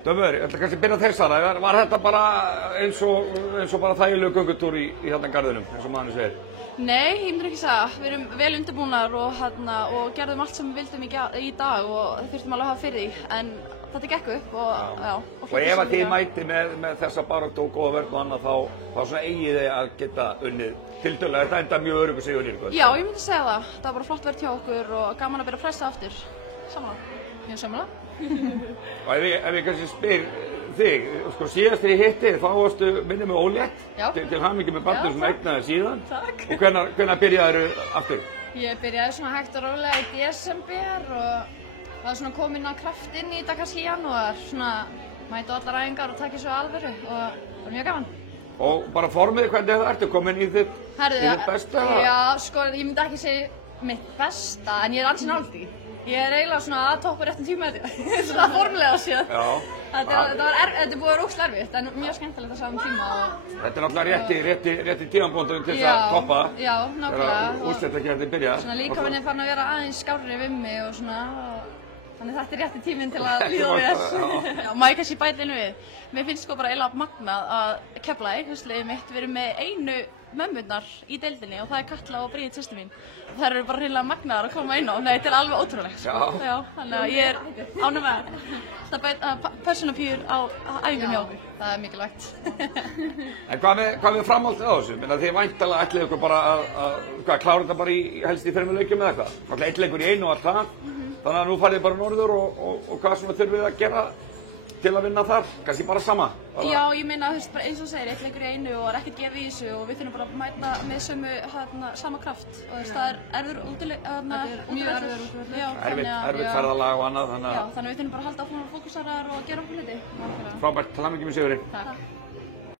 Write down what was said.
Dömur, ég ætla kannski að byrja þér Sara. Var þetta bara eins og bara þægilegu göngutúr í hérna garðinum, eins og maðurinn segir? Nei, ég myndir ekki segja. Við erum vel undirbúnar og gerðum allt sem við vildum í dag og þurftum alveg að hafa fyrir því. En þetta gekk upp og já. Og ef að þið mæti með þessa baráttu og góða vörn og annað þá svona eigið þið að geta unnið tiltölulega. Þetta enda mjög öruggur sigur í ykkur. Já, ég myndi segja það. Það var bara flott verð hjá okkur og gaman að byrja að pressa aftur. Samanlega. Mjög samanlega. Og ef ég kannski spyr þig, sko síðast þegar ég hitti þá varstu minnið með ólétt til hamingju með barnið sem eignaði síðan. Takk. Og hvenær byrjaðirðu aftur? Ég byrjaði svona hægt og rólega í desember og var svona komin á kraft inn í þetta kannski í janúar, svona mæti allar æfingar og takið svo alvöru og það var mjög gaman. Og bara formið hvernig það ertu komin í þitt besta? Já, sko ég myndi ekki segja mitt besta en ég ansi nálægt því. Ég eiginlega svona að toppa réttum tíma þetta, svona formulega séð. Já. Þetta er búið að vera ógeðslega erfitt en mjög skemmtilegt að sjá tíma. Þetta er náttúrulega rétti tímapunktur til þess að toppa. Já, nákvæmlega. Þegar úrslitakeppnin byrjar. Svona líkaminn er farin að vera aðeins skárri við mig og svona, þannig þetta er rétti tíminn til að líða vel. Já, má ég kannski bæta inn við. Mér finnst sko bara eiginlega magnað að Keflavík, haustliðið mitt, við erum með einu mömmurnar í deildinni og það er Katla og Bríðit systir mín. Það eru bara hreinlega magnaðar að koma inn á. Nei, þetta er alveg ótrúlegt. Já, þannig að ég er ánægð með þetta persónupíur á æfingum hjá okkur. Það er mikilvægt. En hvað með framhaldið á þessu? Þið væntanlega ætlið ykkur bara að klára þetta bara helst í þremur leikjum eða eitthvað? Alltaf einn leikur í einu og allt það. Þannig að nú farið þið bara norður og hvað svona þurfið að gera til að vinna þar? Kannski bara sama? Já, ég meina, bara eins og þú segir, einn leikur í einu og það er ekkert gefið í þessu og við þurfum bara að mæta með sama kraft og það er erfiður mjög erfiður útivöllur. Erfitt ferðalag og annað. Já, þannig að við þurfum bara að halda áfram að fókusera og gera okkur hluti. Frábært, til hamingju með sigurinn. Takk.